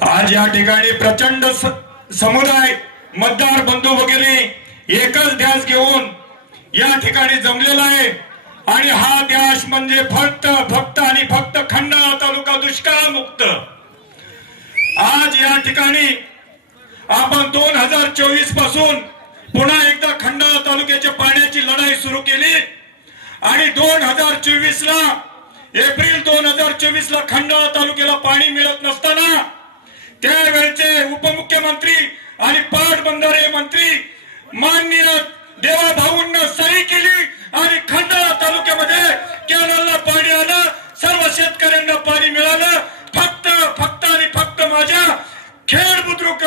आज या ठिकाणी प्रचंड समुदाय मतदार बंधू वगैरे एकच ध्यास घेऊन या ठिकाणी जमलेला आहे आणि हा ध्यास म्हणजे फक्त आणि फक्त खंडाळा तालुका दुष्काळ मुक्त। आज या ठिकाणी आपण 2024 पासून पुन्हा एकदा खंडाळा तालुक्याच्या पाण्याची लढाई सुरू केली आणि 2024 ला एप्रिल 2024 ला खंडाळा तालुक्याला पाणी मिळत नसताना त्यावेळचे उपमुख्यमंत्री आणि पाटबंधारे मंत्री माननीय देवाभाऊंना सही केली आणि खंडाळा तालुक्यामध्ये कॅनलला पाणी आलं, सर्व शेतकऱ्यांना पाणी मिळालं। फक्त आणि फक्त माझ्या खेड बुद्रुक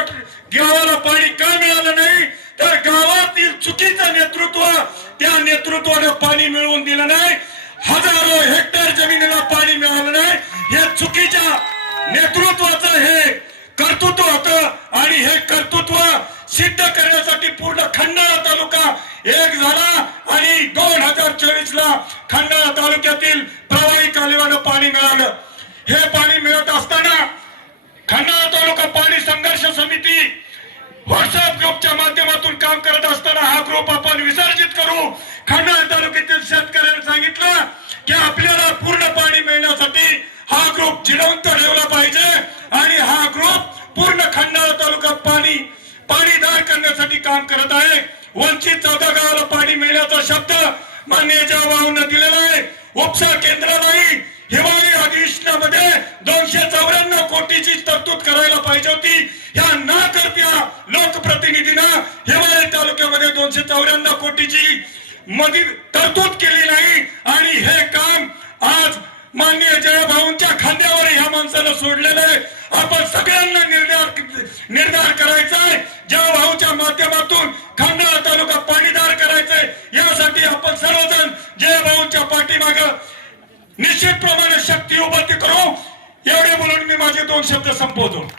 गावाला पाणी का मिळालं नाही तर गावातील चुकीचं नेतृत्व, त्या नेतृत्वाने पाणी मिळवून दिलं नाही। हजारो हेक्टर जमिनीला पाणी मिळालं नाही। हे चुकीच्या नेतृत्वाचं हे कर्तृत्व होतं आणि हे कर्तृत्व सिद्ध करण्यासाठी पूर्ण खंडाळा तालुका एक झाला आणि 2024 ला खंडाळा तालुक्यातील प्रवाही कालव्यानं पाणी मिळालं। हे पाणी मिळत असताना खंडाळा तालुका पाणी संघर्ष समिती व्हॉट्सअप ग्रुपच्या माध्यमातून काम करत असताना हा ग्रुप आपण विसर्जित करू। खंडाळा तालुक्यातील शेतकऱ्यांनी सांगितलं की आपल्याला पूर्ण पाणी मिळण्यासाठी हा ग्रुप जिवंत ठेवला पाहिजे आणि हा ग्रुप पूर्ण खंडाळा तालुक्यात पाणीदार करण्यासाठी काम करत आहे। वंचित 14 गावाला पाणी मिळण्याचा शब्द माननीय देवाभाऊंना दिलेला आहे। उपसा केंद्रालाही हिवाळी अधिवेशनामध्ये 294 कोटीची तरतूद करायला पाहिजे होती। या न करत्या लोकप्रतिनिधींना हिवाळी तालुक्यामध्ये 294 कोटीची तरतूद केली नाही आणि हे काम आज माननीय जयभाऊंच्या खांद्यावर ह्या माणसाला सोडलेलं आहे। आपण सगळ्यांना निर्धार करायचा आहे, जयभाऊच्या माध्यमातून खंडाळा तालुका पाणीदार करायचंय। यासाठी आपण सर्वजण जयभाऊंच्या पाठीमागे निश्चितप्रमाणे शक्ती उभारती करू। एवढे बोलून मी माझे 2 शब्द संपवतो।